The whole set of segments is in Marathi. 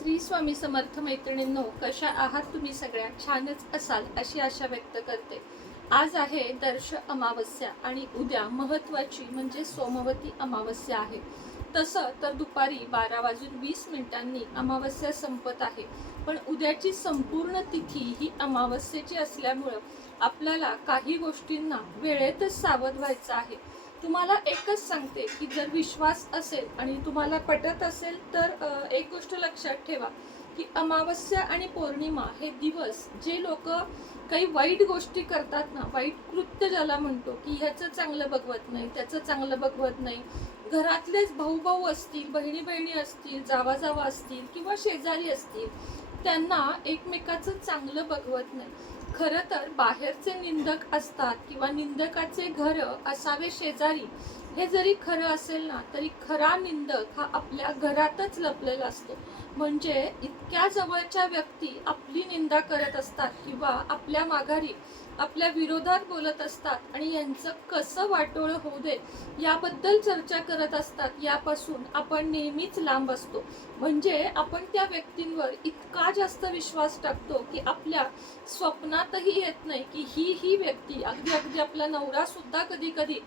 श्री स्वामी समर्थ मैत्रिणींनो, कशा आहात तुम्ही? सगळ्या छानच असाल अशी आशा व्यक्त करते. आज आहे दर्श अमावस्या आणि उद्या महत्वाची म्हणजे सोमवती अमावस्या आहे. तसं तर दुपारी 12:20 अमावस्या संपत आहे, पण उद्याची संपूर्ण तिथी ही अमावस्येची असल्यामुळं आपल्याला काही गोष्टींना वेळेतच सावध व्हायचं आहे. तुम्हाला एकच सांगते की जर विश्वास असेल आणि तुम्हाला पटत असेल तर एक गोष्ट लक्षात ठेवा की अमावस्या आणि पौर्णिमा हे दिवस जे लोक काही वाईट गोष्टी करतात ना, वाईट कृत्य ज्याला म्हणतो की ह्याचं चांगलं बघवत नाही, त्याचं चांगलं बघवत नाही, घरातलेच भाऊ भाऊ असतील, बहिणी बहिणी असतील, जावा जावा असतील किंवा शेजारी असतील, त्यांना एकमेकाचं चांगलं बघवत नाही. खरं तर बाहेरचे निंदक असतात किंवा निंदकाचे घर असावे शेजारी, हे जरी खरं असेल ना तरी खरा निंदक हा आपल्या घरातच लपलेला असतो. म्हणजे इतक्या जवळच्या व्यक्ती आपली निंदा करत असतात किंवा आपल्या माघारी आपल्या विरोधात बोलत असतात आणि यांचं कसं वाटोळं होऊ दे याबद्दल चर्चा करत असतात. यापासून आपण नेहमीच लांब असतो. म्हणजे आपण त्या व्यक्तींवर इतका जास्त विश्वास टाकतो की आपल्या स्वप्नातही येत नाही की ही व्यक्ती, अगदी अगदी आपला नवरा सुद्धा कधी कधी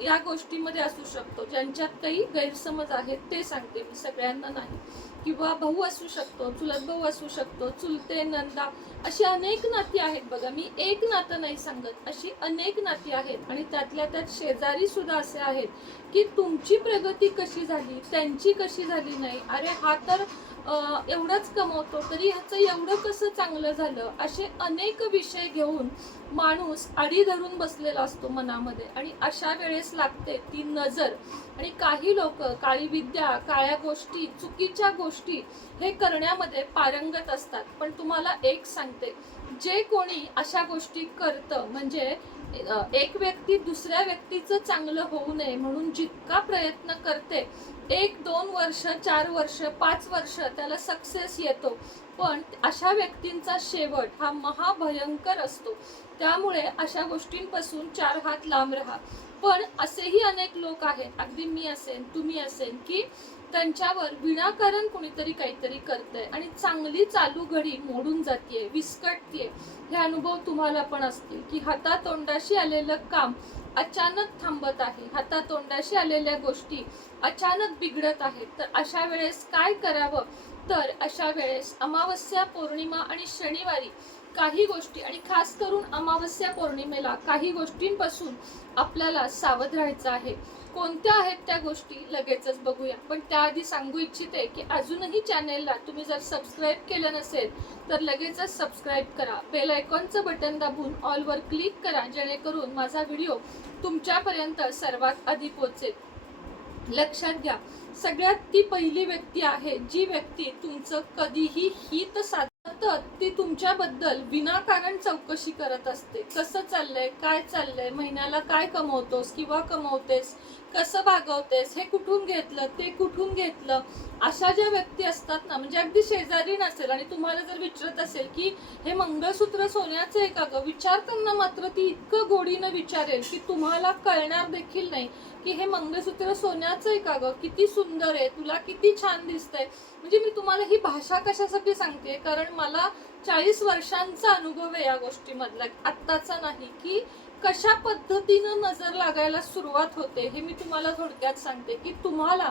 या गोष्टीमध्ये असू शकतो. ज्यांच्यात काही गैरसमज आहेत ते सांगते मी, सगळ्यांना नाही. किंवा भाऊ असू शकतो, चुलत भाऊ असू शकतो, चुलते नंदा, अशी अनेक नाती आहेत. बघा, मी एक नातं नाही सांगत, अशी अनेक नाती आहेत. आणि त्यातल्या त्यात शेजारी सुद्धा असे आहेत की तुमची प्रगती कशी झाली, त्यांची कशी झाली नाही, अरे हा तर एवढंच कमवतो तरी ह्याचं एवढं कसं चांगलं झालं, असे अनेक विषय घेऊन माणूस आडी धरून बसलेला असतो मनामध्ये. आणि अशा वेळेस लागते ती नजर. आणि काही लोक काळी विद्या, काळ्या गोष्टी, चुकीच्या गोष्टी हे करण्यामध्ये पारंगत असतात. पण तुम्हाला एक सांगते, जे कोणी अशा गोष्टी करतं, म्हणजे एक व्यक्ती दुसऱ्या व्यक्तीचं चांगलं होऊ नये म्हणून जितका प्रयत्न करते, 1-2 वर्ष, 4 वर्ष, 5 वर्ष त्याला सक्सेस येतो, पण अशा व्यक्तींचा शेवट हा महाभयंकर असतो. त्यामुळे अशा गोष्टींपासून 4 हात लांब राहा. पण असेही अनेक लोक आहेत, अगदी मी असेन, तुम्ही असेन, की त्यांच्यावर विनाकारण कोणीतरी काहीतरी करतंय आणि चांगली चालू घडी मोडून जातीये, विस्कटतीये. हे अनुभव तुम्हाला पण असतील की हातातोंडाशी आलेलं काम अचानक थांबत आहे, हातातोंडाशी आलेल्या गोष्टी अचानक बिघडत आहेत. तर अशा वेळेस काय करावं? तर अशा वेळेस अमावस्या, पौर्णिमा आणि शनिवारी काही गोष्टी, आणि खास करून अमावस्या पौर्णिमेला काही गोष्टींपासून आपल्याला सावध राहायचं आहे. कोणत्या आहेत त्या गोष्टी लगेचच बघूया. पण त्याआधी सांगू इच्छिते की अजूनही चॅनेलला तुम्ही जर सबस्क्राईब केलं नसेल तर लगेचच सबस्क्राईब करा. बेल आयकॉनचं बटन दाबून ऑलवर क्लिक करा, जेणेकरून माझा व्हिडिओ तुमच्यापर्यंत सर्वात आधी पोहोचेल. लक्षात घ्या, सगळ्यात ती पहिली व्यक्ती आहे जी व्यक्ती तुमचं कधीही हित साधत, ती तुमच्याबद्दल विनाकारण चौकशी करत असते. कसं चाललंय, काय चाललंय, महिन्याला काय कमवतोस किंवा कमवतेस, कसं भागवतेस, हे कुठून घेतलं, ते कुठून घेतलं. अशा ज्या व्यक्ती असतात ना, म्हणजे अगदी शेजारी नसेल आणि तुम्हाला जर विचारत असेल की हे मंगळसूत्र सोन्याचं आहे का ग, विचारताना मात्र ती इतकं गोडीनं विचारेल की तुम्हाला कळणार देखील नाही की हे मंगळसूत्र सोन्याचं आहे का ग, किती सुंदर आहे, तुला किती छान दिसतंय. म्हणजे मी तुम्हाला ही भाषा कशासाठी सांगते, कारण मला 40 वर्षांचा अनुभव आहे या गोष्टीमधला, आत्ताचा नाही, की कशा पद्धतीनं नजर लागायला सुरुवात होते हे मी तुम्हाला थोडक्यात सांगते. की तुम्हाला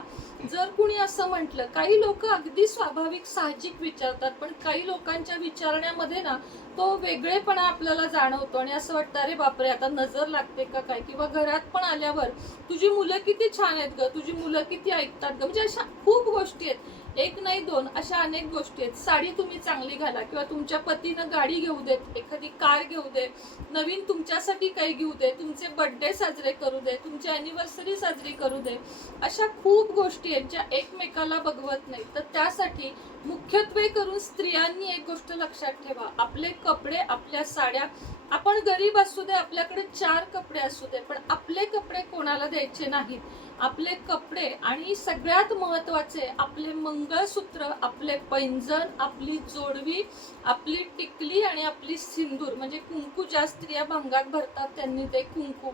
जर कुणी असं म्हटलं, काही लोक अगदी स्वाभाविक साहजिक विचारतात, पण काही लोकांच्या विचारण्यामध्ये ना तो वेगळेपणा आपल्याला जाणवतो आणि असं वाटतं अरे बापरे, आता नजर लागते का काय. किंवा घरात पण आल्यावर तुझी मुलं किती छान आहेत ग, तुझी मुलं किती ऐकतात ग, म्हणजे अशा खूप गोष्टी आहेत, एक नाही दोन, अशा अनेक गोष्टी आहेत. साडी तुम्ही चांगली घाला किंवा तुमच्या पतीनं गाडी घेऊ देत, एखादी कार घेऊ दे, नवीन तुमच्यासाठी काही घेऊ दे, तुमचे बर्थडे साजरे करू दे, तुमची अॅनिव्हर्सरी साजरी करू दे, अशा खूप गोष्टी आहेत ज्या एकमेकाला बघवत नाही. तर त्यासाठी मुख्यत्वे करून स्त्रियांनी एक गोष्ट लक्षात ठेवा, आपले कपडे, आपल्या साड्या, आपण गरीब असू दे, आपल्याकडे 4 कपडे असू दे, पण आपले कपडे कोणाला द्यायचे नाहीत. आपले कपडे आणि सगळ्यात महत्त्वाचे आपले मंगळसूत्र, आपले पैंजण, आपली जोडवी, आपली टिकली आणि आपली सिंदूर म्हणजे कुंकू. ज्या स्त्रिया भांगात भरतात त्यांनी ते कुंकू.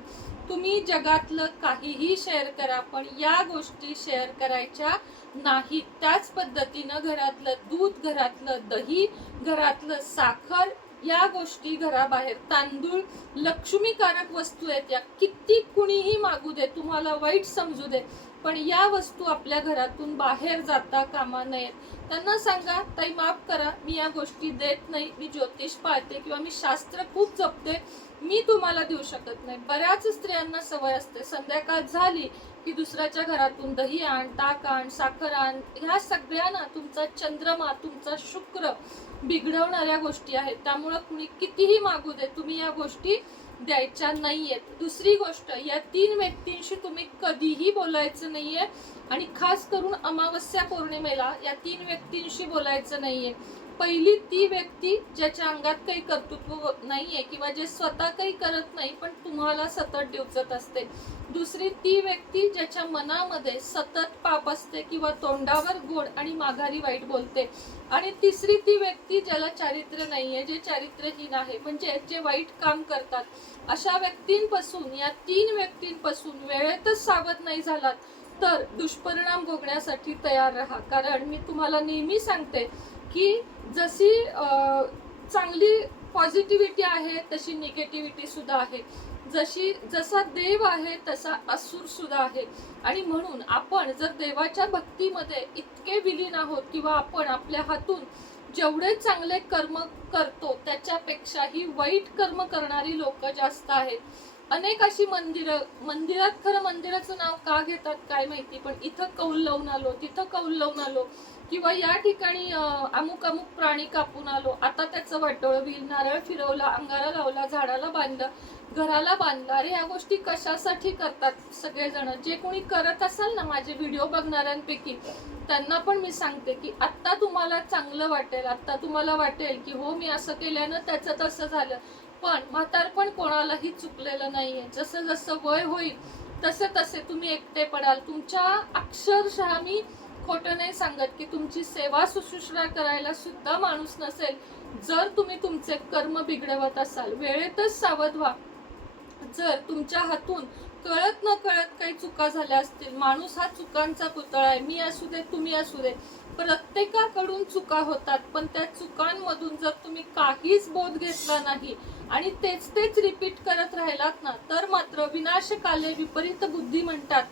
तुम्ही जगातलं काहीही शेअर करा पण या गोष्टी शेअर करायच्या नाही. त्याच पद्धतीनं घरातलं दूध, घरातलं दही, घरातलं साखर, या गोष्टी घराबाहेर, तांदूळ लक्ष्मीकारक वस्तू आहेत. या किती कुणीही मागू दे, तुम्हाला वाईट समजू दे, पण या वस्तू आपल्या घरातून बाहेर जाता कामा नयेत. त्यांना सांगा, ताई माफ करा, मी या गोष्टी देत नाही, मी ज्योतिष पाळते किंवा मी शास्त्र खूप जपते, मी तुम्हाला देऊ शकत नाही. बऱ्याच स्त्रियांना सवय असते, संध्याकाळ झाली की दुसऱ्याच्या घरातून दही आण, ताक आण, साखर आण. ह्या सगळ्यांना तुमचा चंद्रमा, तुमचा शुक्र बिघडवणाऱ्या गोष्टी आहेत. त्यामुळे कुणी कितीही मागू दे, तुम्ही या गोष्टी द्यायच्या नाहीयेत. दुसरी गोष्ट, या 3 व्यक्तींशी तुम्ही कधीही बोलायचं नाहीये आणि खास करून अमावस्या पौर्णिमेला या 3 व्यक्तींशी बोलायचं नाहीये. पहिली ती व्यक्ती ज्याच्या अंगात काही कर्तृत्व नाहीये किंवा जे स्वतः काही करत नाही पण तुम्हाला सतत डिवचत असते. दुसरी ती व्यक्ती ज्याच्या मनामध्ये सतत पाप असते किंवा तोंडावर गोड आणि माघारी वाईट बोलते. आणि तिसरी ती व्यक्ती ज्याला चारित्र्य नाहीये, जे चारित्र्यहीन आहे, म्हणजे जे वाईट काम करतात. अशा व्यक्तींपासून, या 3 व्यक्तींपासून वेळेतच सावध नाही झालात तर दुष्परिणाम भोगण्यासाठी तयार राहा. कारण मी तुम्हाला नेहमी सांगते की जशी चांगली पॉझिटिव्हिटी आहे तशी निगेटिव्हिटी सुद्धा आहे. जसा देव आहे तसा असुर सुद्धा आहे. आणि म्हणून आपण जर देवाच्या भक्तीमध्ये इतके विलीन आहोत किंवा आपण आपल्या हातून जेवढे चांगले कर्म करतो त्याच्यापेक्षाही वाईट कर्म करणारी लोक जास्त आहेत. अनेक अशी मंदिरात, खरं मंदिराचं नाव का घेतात काय माहिती, पण इथं कौल लावून आलो, तिथं कौल लावून आलो, किंवा या ठिकाणी अमुक अमुक प्राणी कापून आलो, आता त्याचं वाटोळं होईल, नारळ फिरवला, अंगारा लावला, झाडाला बांधलं, घराला बांधलं. अरे या गोष्टी कशासाठी करतात सगळेजण? जे कोणी करत असाल ना माझे व्हिडिओ बघणाऱ्यांपैकी, त्यांना पण मी सांगते की आत्ता तुम्हाला चांगलं वाटेल, आत्ता तुम्हाला वाटेल की हो मी असं केल्यानं त्याचं तसं झालं, पण म्हातारपण कोणालाही चुकलेलं नाहीये. जसं जसं वय होईल तसे तसे तुम्ही एकटे पडाल. तुमच्या अक्षरशः मी खोटं नाही सांगत की तुमची सेवा शुश्रूषा करायला सुद्धा माणूस नसेल जर तुम्ही तुमचे कर्म बिघडवत असाल. वेळेतच सावध व्हा. जर तुमच्या हातून कळत न कळत काही चुका झाल्या असतील, माणूस हा चुकांचा पुतळा आहे, मी असू दे तुम्ही असू दे, प्रत्येकाकडून चुका होतात. पण त्या चुकांमधून जर तुम्ही काहीच बोध घेतला नाही आणि तेच तेच रिपीट करत राहिलात ना, तर मात्र विनाशकाले विपरीत बुद्धी म्हणतात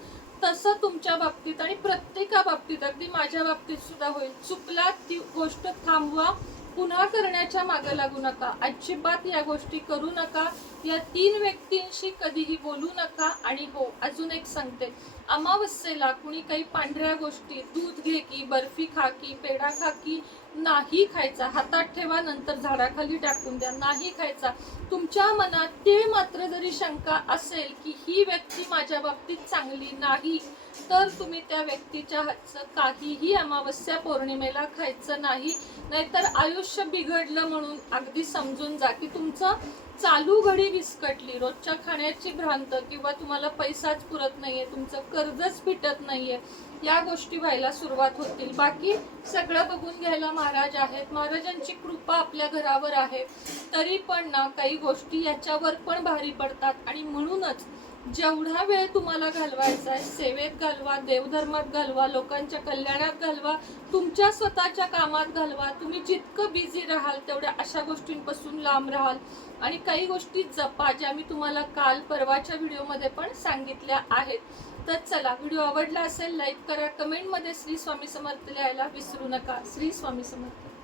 तसं तुमच्या बाबतीत आणि प्रत्येका बाबतीत, अगदी माझ्या बाबतीत सुद्धा होईल. चुकलात ती गोष्ट थांबवा, पुन्हा करण्याच्या मागे लागू नका, अजिबात या गोष्टी करू नका. या 3 व्यक्तींशी कधीही बोलू नका. आणि हो, अजून एक सांगते, अमावस्येला कुणी काही पांढऱ्या गोष्टी, दूध घे की, बर्फी खा की, पेढा खा की, नाही खायचा. हातात ठेवा, नंतर झाडाखाली टाकून द्या, नाही खायचा. तुमच्या मनात ते मात्र जरी शंका असेल की ही व्यक्ती माझ्या बाबतीत चांगली नाही, तर तुम्ही त्या व्यक्तीच्या हातचं काहीही अमावस्या पौर्णिमेला खायचं नाही. नाहीतर आयुष्य बिघडलं म्हणून अगदी समजून जा की तुमचं चालू घडी विस्कटली, रोजच्या खाण्याची भ्रांत, किंवा तुम्हाला पैसाच पुरत नाहीये, तुमचं कर्जच फिटत नाहीये, या गोष्टी व्हायला सुरुवात होतील. बाकी सगळं बघून घ्यायला महाराज आहेत, महाराजांची कृपा आपल्या घरावर आहे. तरी पण ना काही गोष्टी याच्यावर पण भारी पडतात. आणि म्हणूनच जेवढा वेळ तुम्हाला घालवायचा आहे सेवेत घालवा, देवधर्मात घालवा, लोकांच्या कल्याणात घालवा, तुमच्या स्वतःच्या कामात घालवा. तुम्ही जितकं बिझी राहाल तेवढ्या अशा गोष्टींपासून लांब राहाल. आणि काही गोष्टी जपा ज्या मी तुम्हाला काल परवाच्या व्हिडिओमध्ये पण सांगितल्या आहेत. तर चला, व्हिडिओ आवडला असेल लाईक करा, कमेंटमध्ये श्री स्वामी समर्थ लिहायला विसरू नका. श्री स्वामी समर्थ.